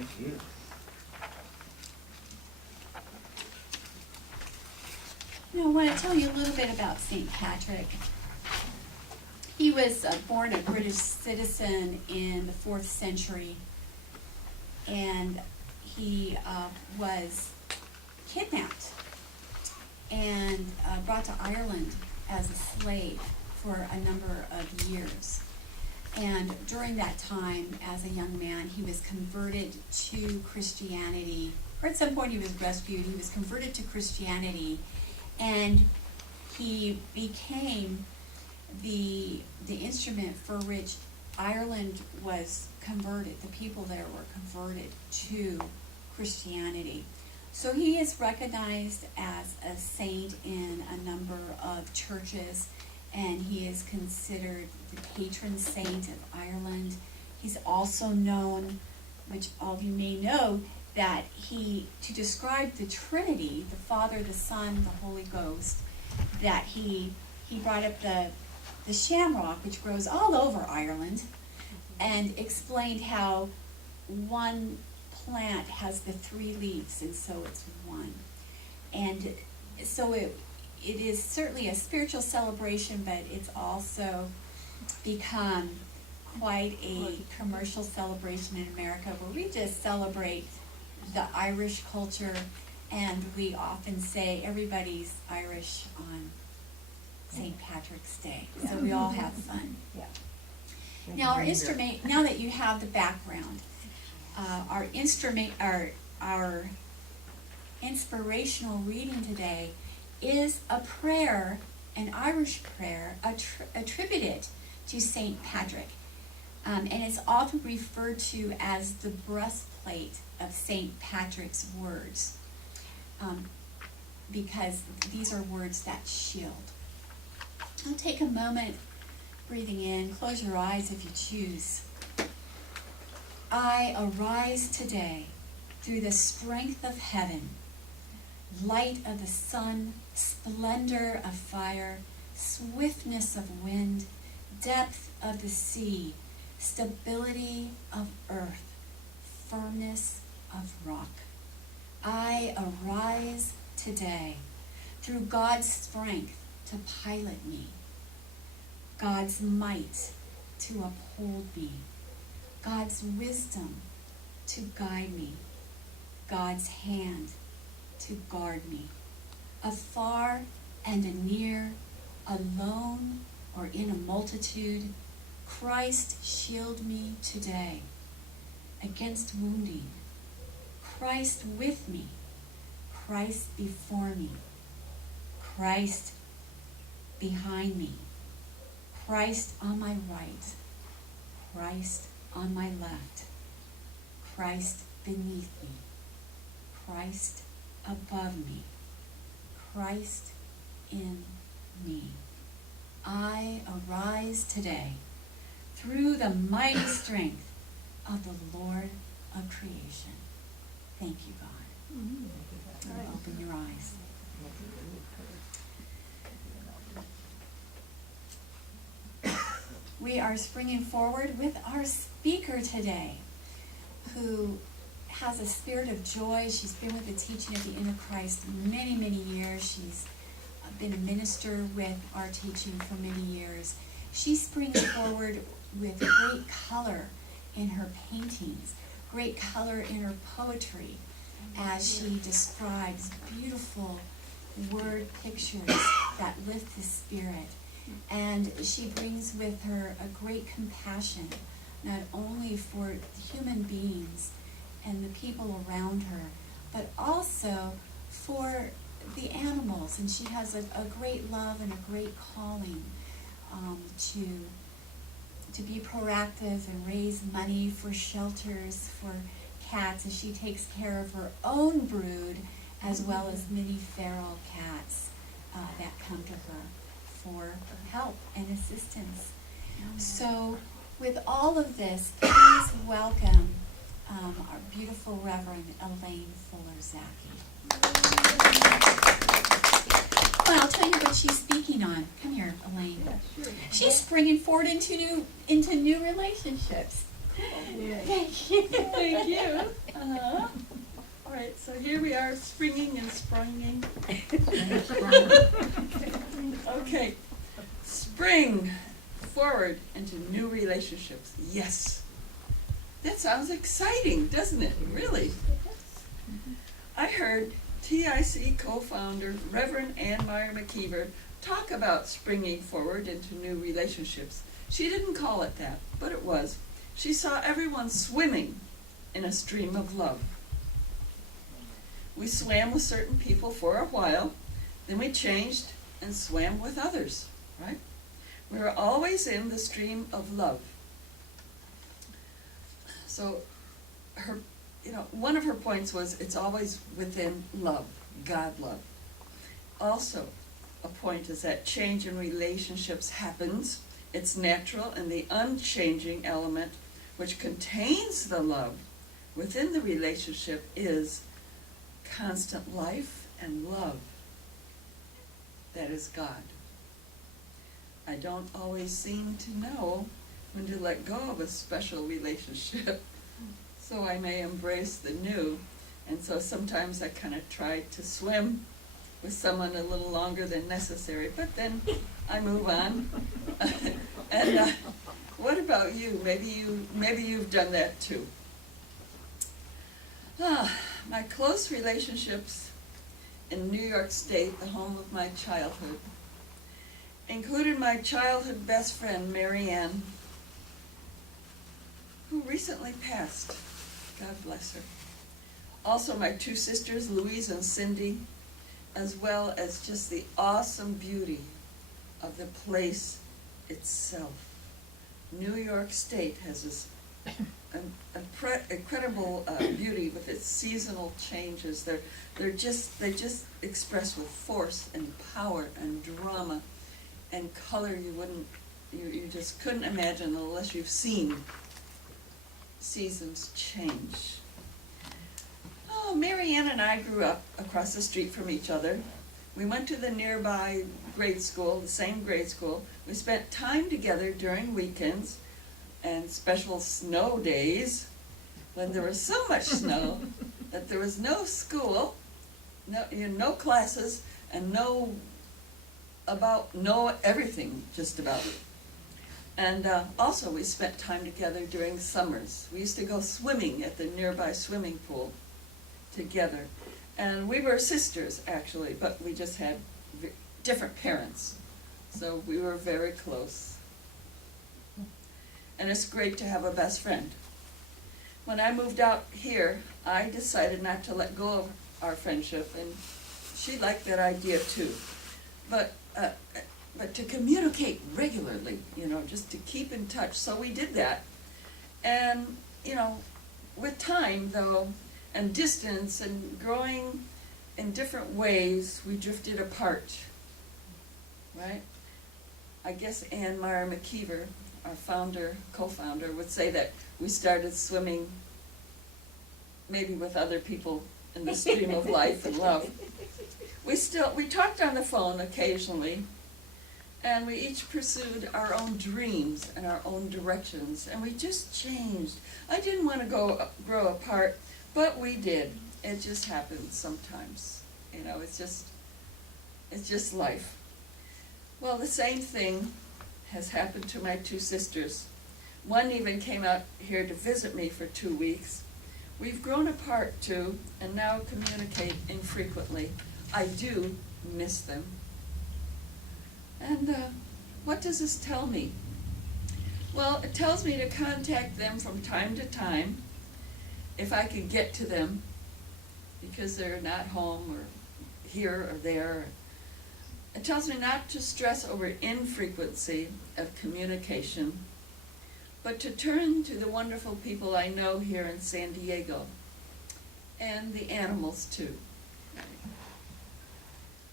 Thank you. Now, I want to tell you a little bit about St. Patrick. He was born a British citizen in the 4th century, and he was kidnapped and brought to Ireland as a slave for a number of years. And during that time, as a young man, he was converted to Christianity, or at some point he was rescued. He was converted to Christianity, and he became the instrument for which Ireland was converted. The people there were converted to Christianity. So he is recognized as a saint in a number of churches, and he is considered the patron saint of Ireland. He's also known, which all of you may know, that to describe the Trinity, the Father, the Son, the Holy Ghost, that he brought up the shamrock, which grows all over Ireland, and explained how one plant has the 3 leaves, and so it's one. And so it is certainly a spiritual celebration, but it's also become quite a commercial celebration in America, where we just celebrate the Irish culture, and we often say everybody's Irish on St. Patrick's Day. So we all have fun. Yeah. Now our instrument, now that you have the background, our inspirational reading today is a prayer, an Irish prayer, attributed to St. Patrick. And it's often referred to as the breastplate of St. Patrick's words, because these are words that shield. I'll take a moment, breathing in. Close your eyes if you choose. I arise today through the strength of heaven, light of the sun, splendor of fire, swiftness of wind, depth of the sea, stability of earth, firmness of rock. I arise today through God's strength to pilot me, God's might to uphold me, God's wisdom to guide me, God's hand to guard me. Afar and near, alone or in a multitude, Christ shield me today against wounding. Christ with me, Christ before me, Christ behind me, Christ on my right, Christ on my left, Christ beneath me, Christ above me, Christ in me. I arise today through the mighty strength of the Lord of creation. Thank you, God. Mm-hmm. Open your eyes. We are springing forward with our speaker today, who has a spirit of joy. She's been with the teaching of the inner Christ many, many years. She's been a minister with our teaching for many years. She springs forward with great color in her paintings, great color in her poetry, as she describes beautiful word pictures that lift the spirit. And she brings with her a great compassion, not only for human beings and the people around her, but also for the animals. And she has a great love and a great calling to be proactive and raise money for shelters for cats, as she takes care of her own brood as well as many feral cats that come to her for help and assistance. So with all of this, please welcome our beautiful Reverend Elaine Fuller-Zachey. Well, I'll tell you what she's speaking on. Come here, Elaine. Yeah, sure. She's springing forward into new relationships. Thank you. Thank you. All right, so here we are, springing and sprunging. Okay, spring forward into new relationships. Yes. That sounds exciting, doesn't it? Really? I heard TIC co-founder Reverend Ann Meyer McKeever talk about springing forward into new relationships. She didn't call it that, but it was. She saw everyone swimming in a stream of love. We swam with certain people for a while, then we changed and swam with others, right? We were always in the stream of love. So one of her points was it's always within love, God love. Also, a point is that change in relationships happens. It's natural, and the unchanging element which contains the love within the relationship is constant life and love. That is God. I don't always seem to know when to let go of a special relationship, so I may embrace the new. And so sometimes I kind of try to swim with someone a little longer than necessary, but then I move on. And what about you? Maybe you've done that too. My close relationships in New York State, the home of my childhood, included my childhood best friend, Mary Ann, who recently passed. God bless her. Also my two sisters, Louise and Cindy, as well as just the awesome beauty of the place itself. New York State has this incredible beauty with its seasonal changes. They just express with force and power and drama and color you just couldn't imagine unless you've seen seasons change. Oh, Mary Ann and I grew up across the street from each other. We went to the nearby grade school, the same grade school. We spent time together during weekends and special snow days when there was so much snow that there was no school, no classes, and no everything just about it. And also we spent time together during summers. We used to go swimming at the nearby swimming pool together. And we were sisters, actually, but we just had different parents. So we were very close. And it's great to have a best friend. When I moved out here, I decided not to let go of our friendship, and she liked that idea too. But to communicate regularly, just to keep in touch. So we did that. And, with time, though, and distance and growing in different ways, we drifted apart, right? I guess Ann Meyer McKeever, our co-founder, would say that we started swimming maybe with other people in the stream of life and love. We talked on the phone occasionally, and we each pursued our own dreams and our own directions, and we just changed. I didn't want to grow apart, but we did. It just happens sometimes. It's just life. Well, the same thing has happened to my two sisters. One even came out here to visit me for 2 weeks. We've grown apart too, and now communicate infrequently. I do miss them. And what does this tell me? Well, it tells me to contact them from time to time, if I could get to them, because they're not home or here or there. It tells me not to stress over infrequency of communication, but to turn to the wonderful people I know here in San Diego, and the animals too.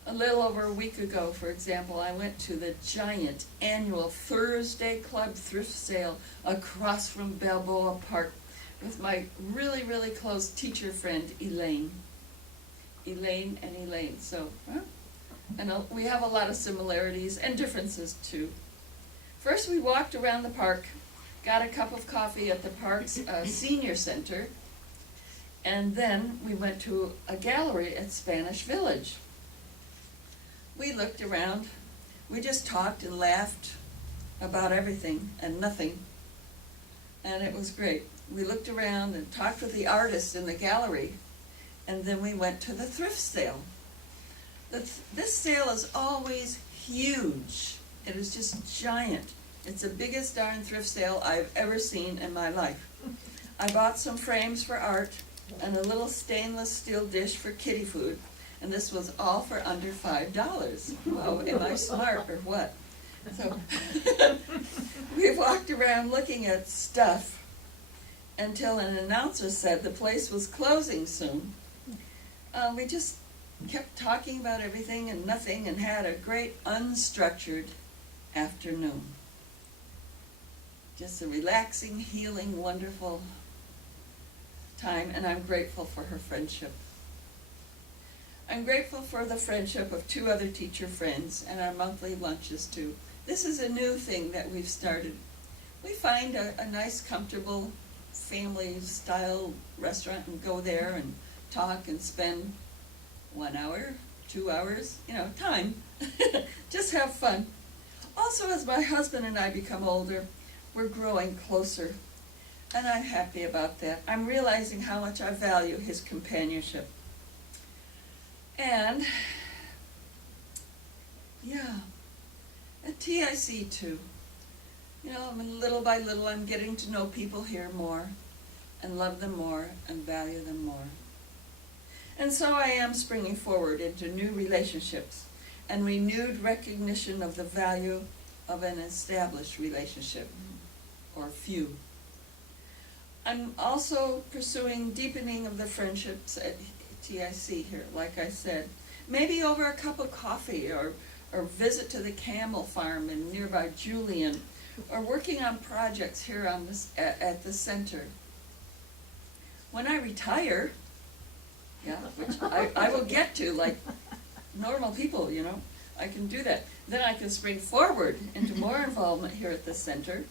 A little over a week ago, for example, I went to the giant annual Thursday Club thrift sale across from Balboa Park with my really, really close teacher friend, Elaine. So, and we have a lot of similarities and differences too. First, we walked around the park, got a cup of coffee at the park's senior center, and then we went to a gallery at Spanish Village. We looked around, we just talked and laughed about everything and nothing, and it was great. We looked around and talked with the artists in the gallery, and then we went to the thrift sale. This sale is always huge. It is just giant. It's the biggest darn thrift sale I've ever seen in my life. I bought some frames for art and a little stainless steel dish for kitty food, and this was all for under $5. Whoa, am I smart or what? So we walked around looking at stuff until an announcer said the place was closing soon. We just kept talking about everything and nothing and had a great unstructured afternoon. Just a relaxing, healing, wonderful time, and I'm grateful for her friendship. I'm grateful for the friendship of 2 other teacher friends and our monthly lunches too. This is a new thing that we've started. We find a nice, comfortable, family-style restaurant and go there and talk and spend 1 hour, 2 hours, time. Just have fun. Also, as my husband and I become older, we're growing closer, and I'm happy about that. I'm realizing how much I value his companionship. And, yeah, at TIC too. Little by little, I'm getting to know people here more, and love them more, and value them more. And so I am springing forward into new relationships and renewed recognition of the value of an established relationship, or few. I'm also pursuing deepening of the friendships at TIC here, like I said. Maybe over a cup of coffee, or visit to the camel farm in nearby Julian, or working on projects here on this, at the center. When I retire, which I will get to, like normal people, I can do that. Then I can spring forward into more involvement here at the center.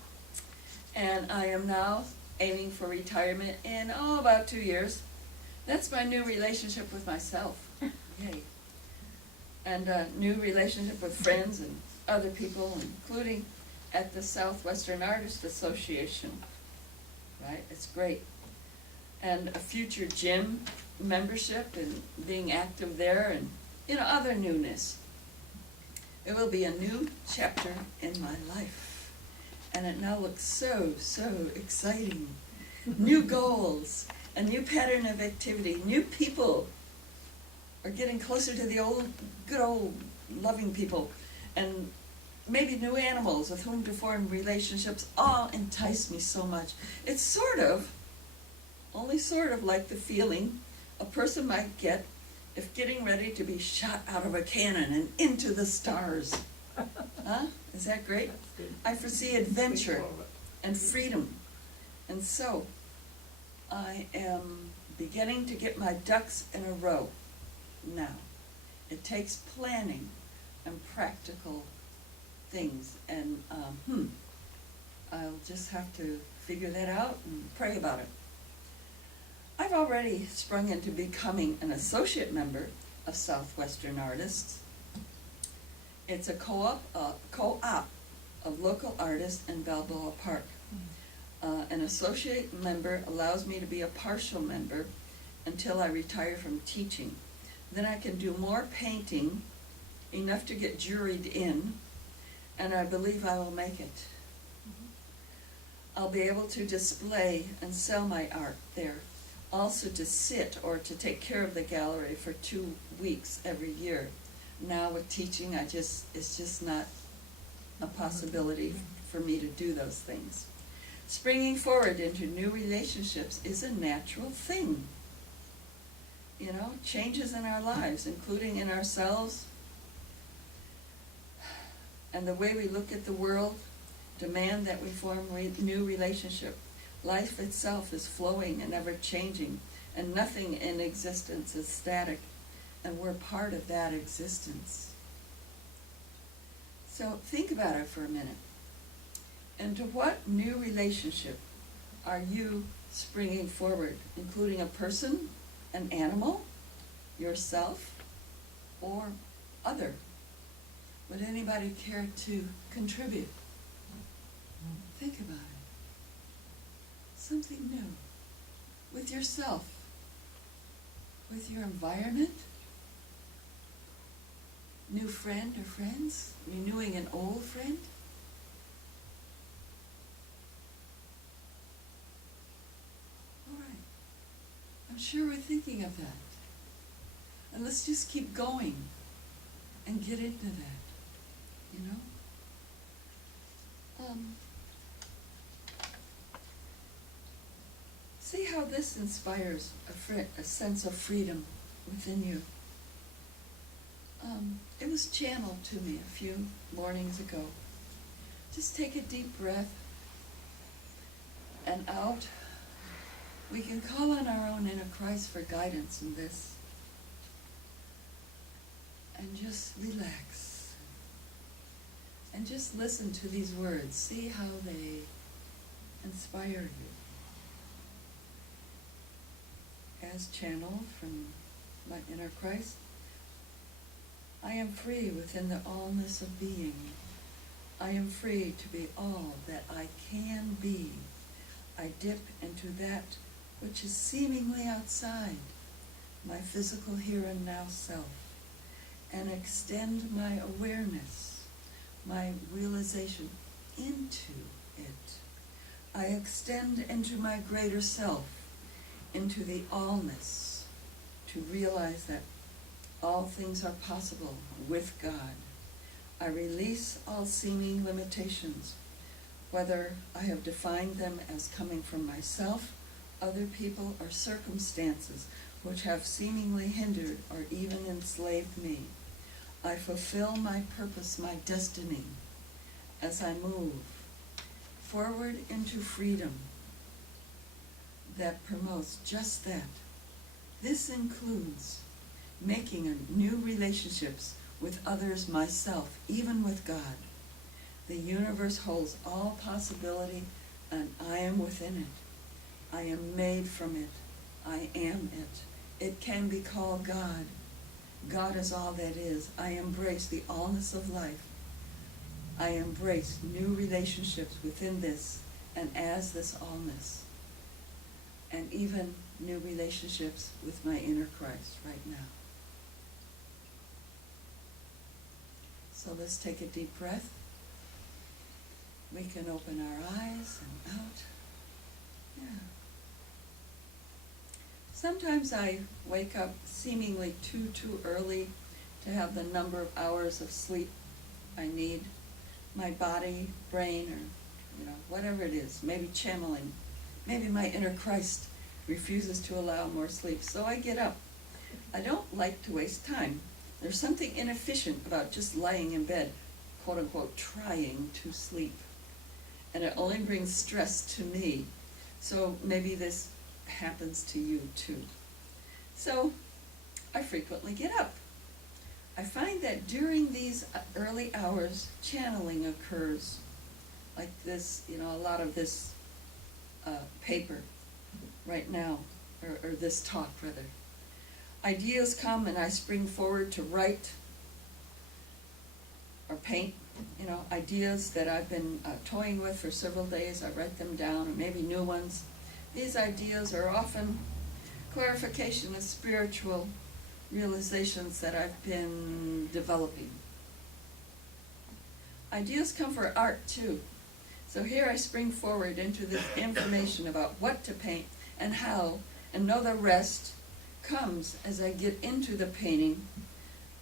And I am now aiming for retirement in, about 2 years. That's my new relationship with myself. Yay. And a new relationship with friends and other people, including at the Southwestern Artist Association. Right? It's great. And a future gym membership and being active there, and other newness. It will be a new chapter in my life, and it now looks so exciting. New goals, a new pattern of activity, new people are getting closer to the good old loving people, and maybe new animals with whom to form relationships all entice me so much. It's only sort of like the feeling a person might get if getting ready to be shot out of a cannon and into the stars. Huh? Is that great? I foresee adventure and freedom. And so, I am beginning to get my ducks in a row now. It takes planning and practical things, and I'll just have to figure that out and pray about it. I've already sprung into becoming an associate member of Southwestern Artists. It's a co-op of local artists in Balboa Park. An associate member allows me to be a partial member until I retire from teaching. Then I can do more painting, enough to get juried in, and I believe I will make it. I'll be able to display and sell my art there. Also to sit or to take care of the gallery for 2 weeks every year. Now with teaching, it's just not a possibility for me to do those things. Springing forward into new relationships is a natural thing. Changes in our lives, including in ourselves, and the way we look at the world, demand that we form new relationship. Life itself is flowing and ever-changing, and nothing in existence is static, and we're part of that existence. So think about it for a minute. Into what new relationship are you springing forward, including a person, an animal, yourself, or other? Would anybody care to contribute? Think about it. Something new. With yourself. With your environment. New friend or friends. Renewing an old friend. All right. I'm sure we're thinking of that. And let's just keep going and get into that, you know? See how this inspires a sense of freedom within you. It was channeled to me a few mornings ago. Just take a deep breath and out. We can call on our own inner Christ for guidance in this. And just relax. And just listen to these words. See how they inspire you. As channeled from my inner Christ, I am free within the allness of being. I am free to be all that I can be. I dip into that which is seemingly outside my physical here and now self, and extend my awareness, my realization into it. I extend into my greater self, into the allness, to realize that all things are possible with God. I release all seeming limitations, whether I have defined them as coming from myself, other people, or circumstances which have seemingly hindered or even enslaved me. I fulfill my purpose, my destiny, as I move forward into freedom that promotes just that. This includes making new relationships with others, myself, even with God. The universe holds all possibility, and I am within it. I am made from it. I am it. It can be called God. God is all that is. I embrace the allness of life. I embrace new relationships within this and as this allness. And even new relationships with my inner Christ right now. So let's take a deep breath. We can open our eyes and out. Yeah. Sometimes I wake up seemingly too early to have the number of hours of sleep I need. My body, brain, or whatever it is, maybe channeling. Maybe my inner Christ refuses to allow more sleep, so I get up. I don't like to waste time. There's something inefficient about just lying in bed, quote unquote, trying to sleep. And it only brings stress to me. So maybe this happens to you too. So I frequently get up. I find that during these early hours, channeling occurs. Like this, a lot of this paper right now, or this talk rather. Ideas come and I spring forward to write or paint, ideas that I've been toying with for several days. I write them down, or maybe new ones. These ideas are often clarification of spiritual realizations that I've been developing. Ideas come for art too. So here I spring forward into this information about what to paint and how, and know the rest comes as I get into the painting.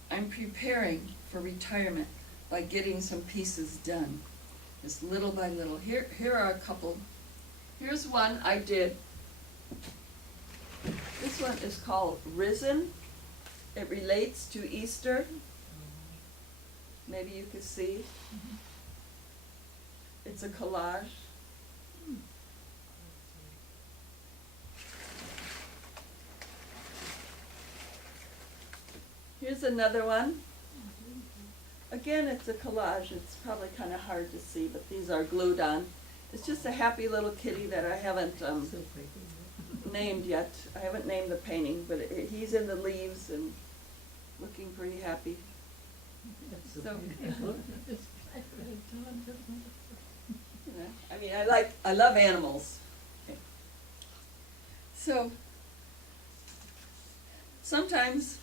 I'm preparing for retirement by getting some pieces done, just little by little. Here are a couple. Here's one I did. This one is called Risen. It relates to Easter. Maybe you can see. It's a collage. Here's another one. again, it's a collage. It's probably kind of hard to see, but these are glued on. It's just a happy little kitty that I haven't named yet. I haven't named the painting, but he's in the leaves and looking pretty happy. So, you know, I mean, I love animals. So, sometimes,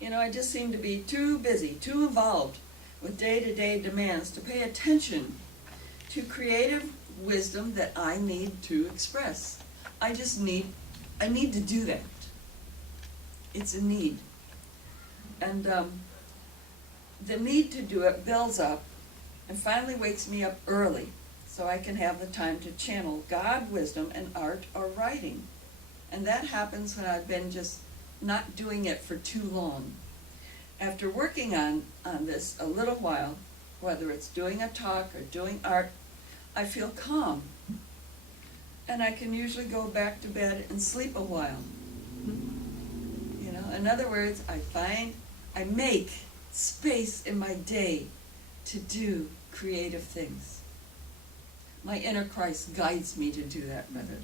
you know, I just seem to be too busy, too involved with day-to-day demands to pay attention to creative wisdom that I need to express. I need to do that. It's a need. And the need to do it builds up and finally wakes me up early so I can have the time to channel God wisdom in art or writing. And that happens when I've been just not doing it for too long. After working on this a little while, whether it's doing a talk or doing art, I feel calm. And I can usually go back to bed and sleep a while. You know, in other words, I make space in my day to do creative things. My inner Christ guides me to do that better.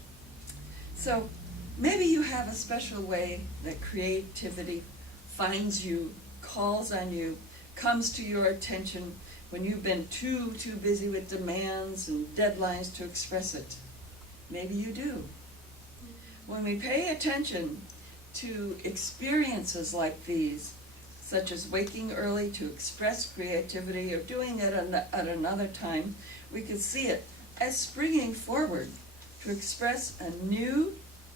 So maybe you have a special way that creativity finds you, calls on you, comes to your attention when you've been too busy with demands and deadlines to express it. Maybe you do. When we pay attention to experiences like these, such as waking early to express creativity or doing it at another time, we can see it as springing forward to express a new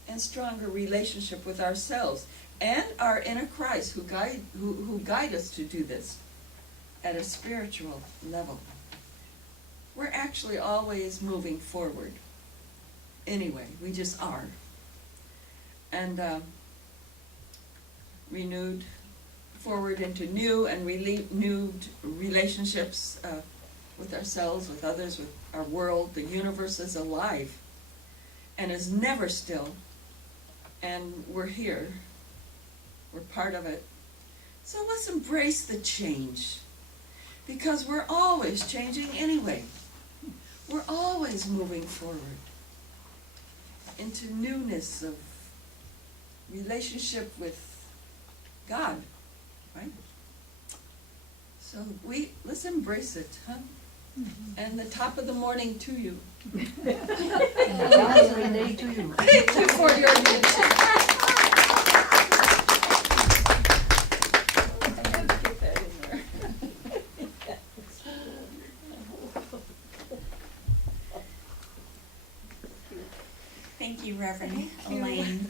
and stronger relationship with ourselves and our inner Christ who guide us to do this at a spiritual level. We're actually always moving forward. Anyway, we just are. And renewed forward into new and renewed relationships with ourselves, with others, with our world. The universe is alive and is never still. And we're here. We're part of it. So let's embrace the change, because we're always changing anyway. We're always moving forward into newness of relationship with God, right? So let's embrace it, huh? Mm-hmm. And the top of the morning to you. Day to you. Thank you for your attention. Thank you, Reverend Elaine.